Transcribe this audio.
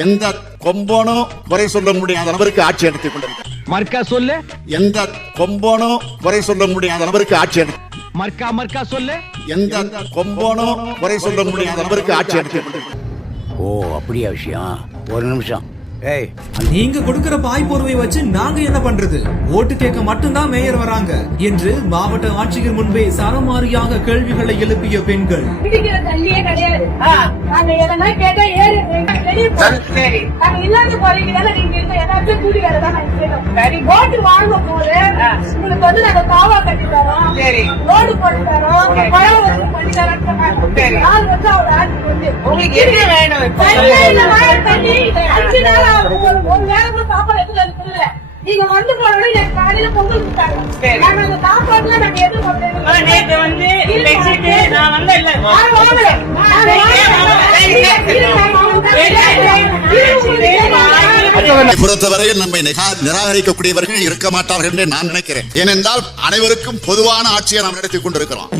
எந்த கொம்பனும் குறை சொல்ல முடியாத அளவிற்கு ஆட்சி நடத்திக் கொண்டிருக்கிறார். மர்க்கா சொல்லு. எந்த கொம்பனும் குறை சொல்ல முடியாத அளவிற்கு ஆட்சி மர்க்கா மர்க்கா சொல்லு. எந்த கொம்பனும் குறை சொல்ல முடியாத அளவிற்கு ஆட்சி நடத்திக் கொண்டிருக்கிறார். ஓ அப்படியா விஷயம்? ஒரு நிமிஷம். ஏய், நீங்க கொடுக்கிற பாய் போர்வை வச்சு நாங்க என்ன பண்றது? ஓட்டு கேட்க மட்டும்தான் மேயர் வராங்க என்று மாவட்ட ஆட்சியர் முன்பே சரமாரியாக கேள்விகளை எழுப்பிய பெண்கள். நீங்க வந்து காலையில பொங்கல் கொடுத்தாங்க. அந்த சாப்பாடுல நாங்க எதுவும் நேற்று வந்து நான் வந்து பொறுத்தவரையில் நம்மை நிராகரிக்கக்கூடியவர்கள் இருக்க மாட்டார்கள் என்று நான் நினைக்கிறேன். ஏனென்றால் அனைவருக்கும் பொதுவான ஆட்சியை நாம் நடத்திக் கொண்டிருக்கிறோம்.